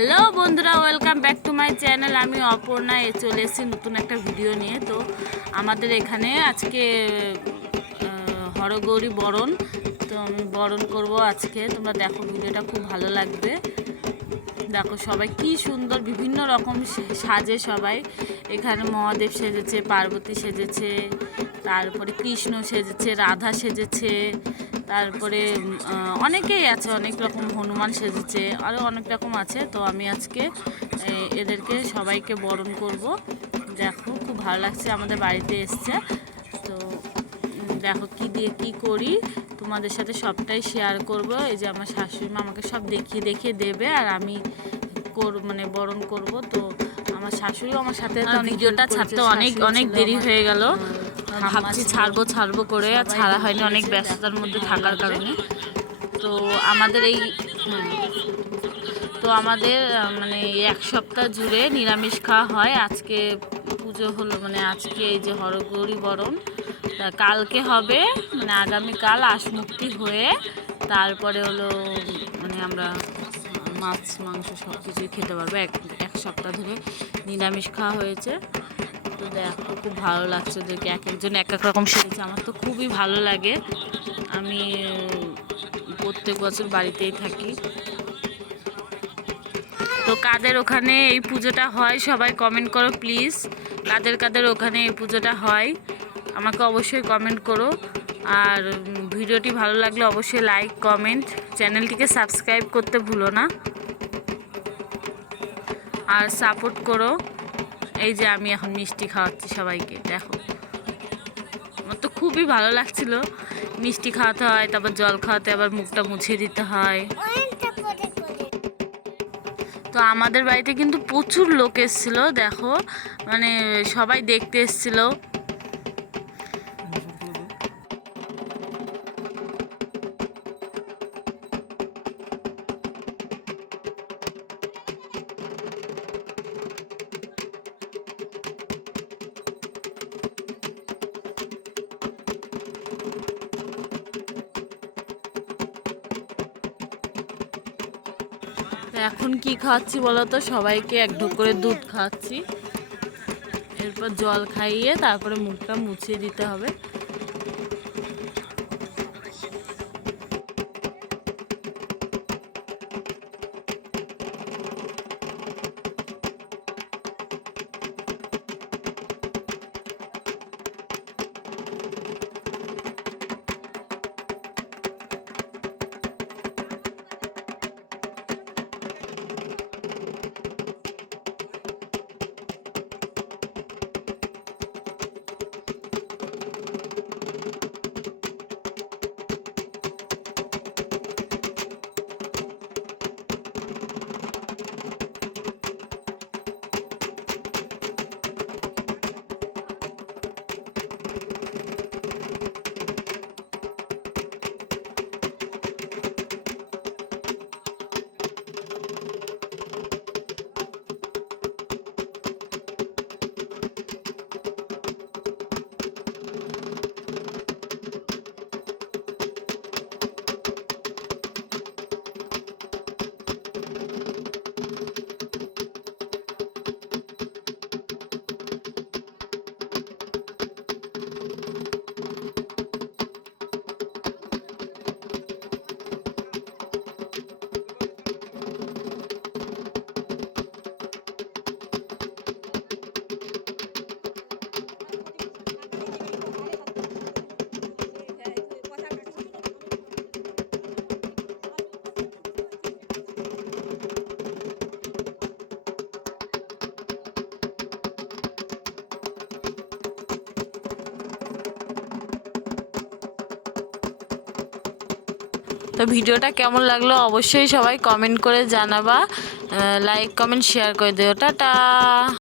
Hello বন্ধুরা, welcome back to my channel. আমি অপর্ণা, এ চলে এসেছি নতুন একটা ভিডিও নিয়ে। তো আমাদের এখানে আজকে হরগৌরী বরণ। তো আমি বরণ করব আজকে। তোমরা দেখো, ভিডিওটা খুব ভালো লাগবে। দেখো সবাই কি সুন্দর, বিভিন্ন রকম সাজে সবাই। এখানে মহাদেব সেজেছে, পার্বতী সেজেছে তারপরে কৃষ্ণ সেজেছে, রাধা সেজেছে। তারপরে অনেকেই আছে অনেক রকম হনুমান সেজেছে আরও অনেক রকম আছে। তো আমি আজকে এদেরকে সবাইকে বরণ করব। দেখো খুব ভালো লাগছে আমাদের বাড়িতে এসছে। তো দেখো কি দিয়ে কি করি তোমাদের সাথে সবটাই শেয়ার করব। এই যে আমার শাশুড়ি মা আমাকে সব দেখিয়ে দেখিয়ে দেবে আর আমি কর মানে বরণ করব। তো আমার শাশুড়িও আমার সাথে ভিডিওটা ছাড়তে অনেক অনেক দেরি হয়ে গেল। ভাবছি ছাড়বো ছাড়বো করে। আর ছাড়া হয়নি অনেক ব্যস্ততার মধ্যে থাকার কারণে। তো আমাদের এই তো আমাদের মানে এক সপ্তাহ জুড়ে নিরামিষ খাওয়া হয়। আজকে পুজো হলো মানে আজকে এই যে হরগৌরী বরণ। কালকে হবে মানে আগামীকাল আশমুক্তি হয়ে, তারপরে হলো মানে আমরা মাছ, মাংস সব কিছুই খেতে পারব। এক এক সপ্তাহ ধরে নিরামিষ খাওয়া হয়েছে। তো দেখো খুব ভালো লাগছে ওদেরকে এক একজন এক এক রকম শিখেছে আমার তো খুবই ভালো লাগে। আমি প্রত্যেক বছর বাড়িতেই থাকি। তো কাদের ওখানে এই পুজোটা হয় সবাই কমেন্ট করো প্লিজ কাদের কাদের ওখানে এই পুজোটা হয়, আমাকে অবশ্যই কমেন্ট করো। আর ভিডিওটি ভালো লাগলে অবশ্যই লাইক কমেন্ট চ্যানেলটিকে সাবস্ক্রাইব করতে ভুলো না। আর সাপোর্ট করো। এই যে আমি এখন মিষ্টি খাওয়াচ্ছি সবাইকে, দেখো। আমার তো খুবই ভালো লাগছিল। মিষ্টি খাওয়াতে হয়, তারপর জল খাওয়াতে, আবার মুখটা মুছে দিতে হয়। তো আমাদের বাড়িতে কিন্তু প্রচুর লোক এসেছিল, দেখো। মানে সবাই দেখতে এসেছিল। এখন কি খাচ্ছি বলো তো সবাইকে এক ঢোক করে দুধ খাওয়াচ্ছি এরপর জল খাইয়ে তারপরে মুখটা মুছিয়ে দিতে হবে। তো ভিডিওটা কেমন লাগল অবশ্যই সবাই কমেন্ট করে জানাবা লাইক কমেন্ট শেয়ার করে দিও। টাটা!